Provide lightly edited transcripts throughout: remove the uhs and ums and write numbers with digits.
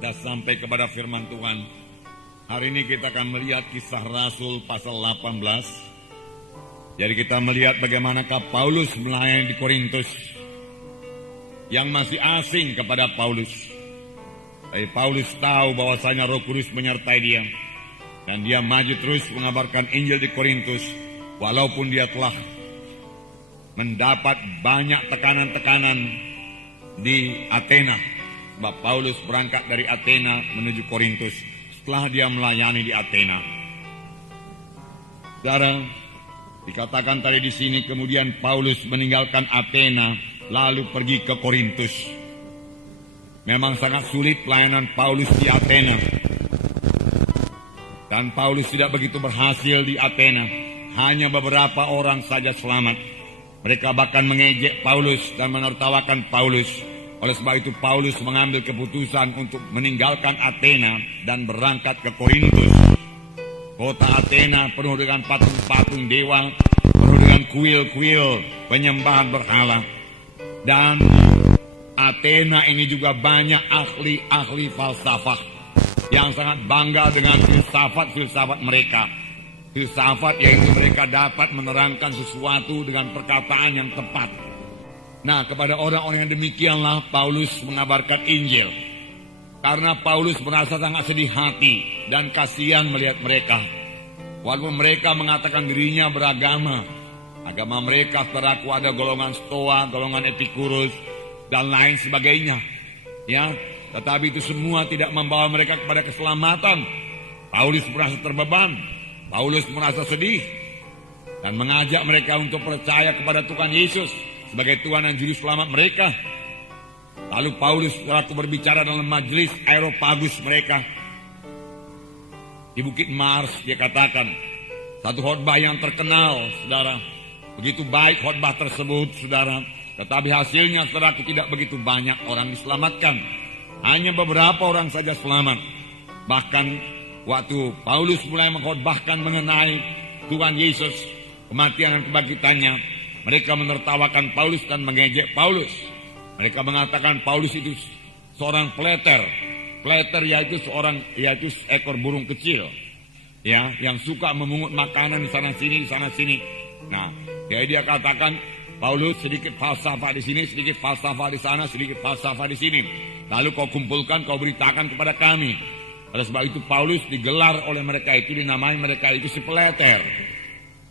Kita sampai kepada firman Tuhan. Hari ini kita akan melihat Kisah Rasul pasal 18. Jadi kita melihat bagaimanakah Paulus melayani di Korintus yang masih asing kepada Paulus. Tapi Paulus tahu bahwasanya Roh Kudus menyertai dia. Dan dia maju terus mengabarkan Injil di Korintus. Walaupun dia telah mendapat banyak tekanan-tekanan di Athena. Sebab Paulus berangkat dari Athena menuju Korintus setelah dia melayani di Athena. Saudara, dikatakan tadi di sini kemudian Paulus meninggalkan Athena lalu pergi ke Korintus. Memang sangat sulit pelayanan Paulus di Athena. Dan Paulus tidak begitu berhasil di Athena. Hanya beberapa orang saja selamat. Mereka bahkan mengejek Paulus dan menertawakan Paulus. Oleh sebab itu Paulus mengambil keputusan untuk meninggalkan Athena dan berangkat ke Korintus. Kota Athena penuh dengan patung-patung dewa, penuh dengan kuil-kuil penyembahan berhala. Dan Athena ini juga banyak ahli-ahli falsafah yang sangat bangga dengan filsafat-filsafat mereka. Filsafat yaitu mereka dapat menerangkan sesuatu dengan perkataan yang tepat. Nah, kepada orang-orang yang demikianlah Paulus mengabarkan Injil. Karena Paulus merasa sangat sedih hati dan kasihan melihat mereka. Walaupun mereka mengatakan dirinya beragama. Agama mereka, saudaraku, ada golongan Stoa, golongan Epikurus, dan lain sebagainya. Ya, tetapi itu semua tidak membawa mereka kepada keselamatan. Paulus merasa terbeban. Paulus merasa sedih. Dan mengajak mereka untuk percaya kepada Tuhan Yesus sebagai Tuhan dan Juru Selamat mereka. Lalu Paulus waktu berbicara dalam majelis Areopagus mereka di Bukit Mars, dia katakan satu khotbah yang terkenal, saudara. Begitu baik khotbah tersebut, saudara. Tetapi hasilnya, saudara, tidak begitu banyak orang diselamatkan. Hanya beberapa orang saja selamat. Bahkan waktu Paulus mulai mengkhotbahkan mengenai Tuhan Yesus, kematian dan kebangkitannya, mereka menertawakan Paulus dan mengejek Paulus. Mereka mengatakan Paulus itu seorang pleter. Pleter yaitu seekor burung kecil, ya, yang suka memungut makanan di sana sini, di sana sini. Nah, jadi dia katakan Paulus sedikit falsafah di sini, sedikit falsafah di sana, sedikit falsafah di sini. Lalu kau kumpulkan, kau beritakan kepada kami. Oleh sebab itu Paulus digelar oleh mereka itu, dinamai mereka itu si pleter.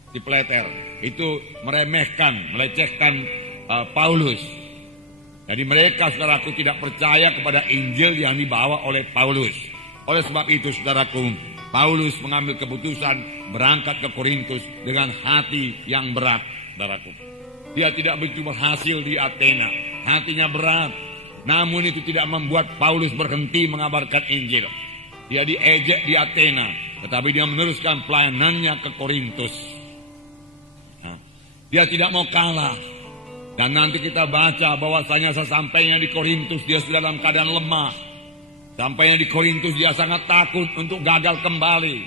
Si pleter itu meremehkan, melecehkan Paulus. Jadi mereka, saudaraku, tidak percaya kepada Injil yang dibawa oleh Paulus. Oleh sebab itu, saudaraku, Paulus mengambil keputusan berangkat ke Korintus dengan hati yang berat, saudaraku. Dia tidak begitu berhasil di Athena, hatinya berat. Namun itu tidak membuat Paulus berhenti mengabarkan Injil. Dia diejek di Athena, tetapi dia meneruskan pelayanannya ke Korintus. Dia tidak mau kalah. Dan nanti kita baca bahwasanya sesampainya di Korintus dia sudah dalam keadaan lemah. Sampainya di Korintus dia sangat takut untuk gagal kembali.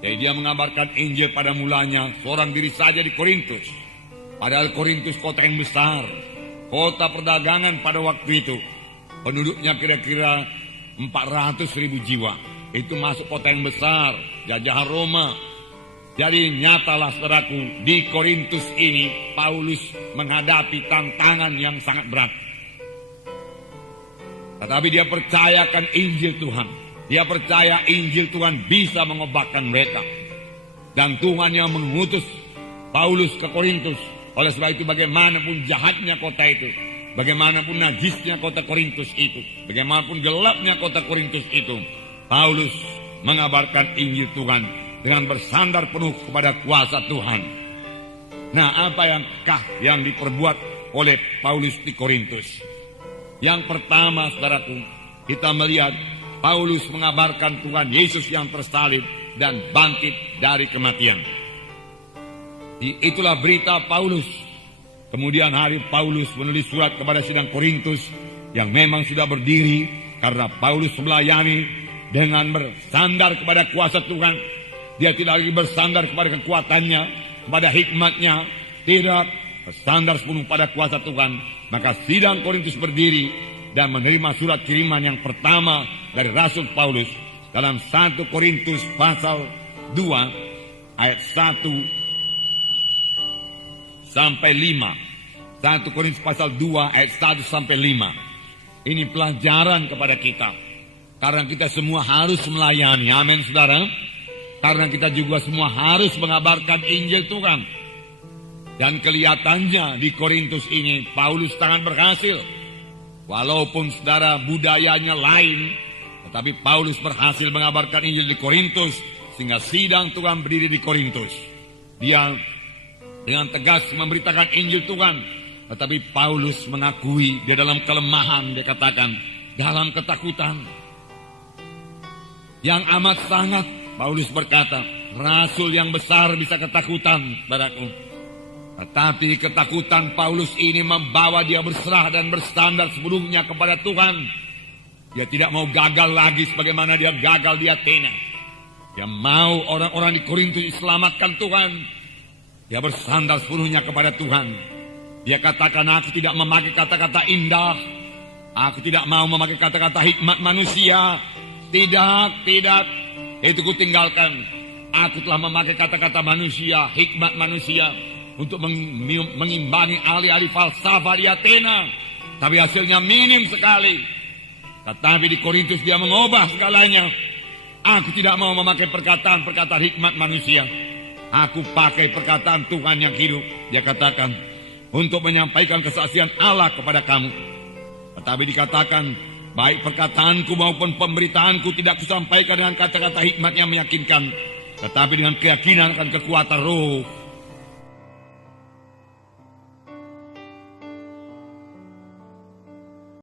Jadi dia mengabarkan Injil pada mulanya seorang diri saja di Korintus. Padahal Korintus kota yang besar, kota perdagangan pada waktu itu. Penduduknya kira-kira 400.000 jiwa. Itu masuk kota yang besar, jajahan Roma. Jadi nyatalah, saudaraku, di Korintus ini Paulus menghadapi tantangan yang sangat berat. Tetapi dia percayakan Injil Tuhan. Dia percaya Injil Tuhan bisa mengobatkan mereka. Dan Tuhan yang mengutus Paulus ke Korintus. Oleh sebab itu bagaimanapun jahatnya kota itu, bagaimanapun najisnya kota Korintus itu, bagaimanapun gelapnya kota Korintus itu, Paulus mengabarkan Injil Tuhan dengan bersandar penuh kepada kuasa Tuhan. Nah, apa yang diperbuat oleh Paulus di Korintus? Yang pertama, saudaraku, kita melihat Paulus mengabarkan Tuhan Yesus yang tersalib dan bangkit dari kematian. Itulah berita Paulus. Kemudian hari Paulus menulis surat kepada sidang Korintus yang memang sudah berdiri karena Paulus melayani dengan bersandar kepada kuasa Tuhan. Dia tidak lagi bersandar kepada kekuatannya, kepada hikmatnya, tidak bersandar sepenuh pada kuasa Tuhan. Maka sidang Korintus berdiri dan menerima surat kiriman yang pertama dari Rasul Paulus dalam 1 Korintus pasal 2 ayat 1 sampai 5. 1 Korintus pasal 2 ayat 1 sampai 5. Ini pelajaran kepada kita. Karena kita semua harus melayani. Amin, saudara. Karena kita juga semua harus mengabarkan Injil Tuhan. Dan kelihatannya di Korintus ini Paulus sangat berhasil. Walaupun saudara budayanya lain, tetapi Paulus berhasil mengabarkan Injil di Korintus, sehingga sidang Tuhan berdiri di Korintus. Dia dengan tegas memberitakan Injil Tuhan, tetapi Paulus mengakui dia dalam kelemahan, dia katakan dalam ketakutan yang amat sangat. Paulus berkata, rasul yang besar bisa ketakutan, saudaraku. Tetapi ketakutan Paulus ini membawa dia berserah dan bersandar sepenuhnya kepada Tuhan. Dia tidak mau gagal lagi sebagaimana dia gagal di Athena. Dia mau orang-orang di Korintus diselamatkan Tuhan. Dia bersandar sepenuhnya kepada Tuhan. Dia katakan, aku tidak memakai kata-kata indah. Aku tidak mau memakai kata-kata hikmat manusia. Tidak. Itu kutinggalkan. Aku telah memakai kata-kata manusia, hikmat manusia, untuk mengimbangi ahli-ahli falsafah di Athena. Tapi hasilnya minim sekali. Tetapi di Korintus dia mengubah segalanya. Aku tidak mau memakai perkataan-perkataan hikmat manusia. Aku pakai perkataan Tuhan yang hidup. Dia katakan, untuk menyampaikan kesaksian Allah kepada kamu. Tetapi dikatakan, baik perkataanku maupun pemberitaanku tidak kusampaikan dengan kata-kata hikmat yang meyakinkan, tetapi dengan keyakinan akan kekuatan roh.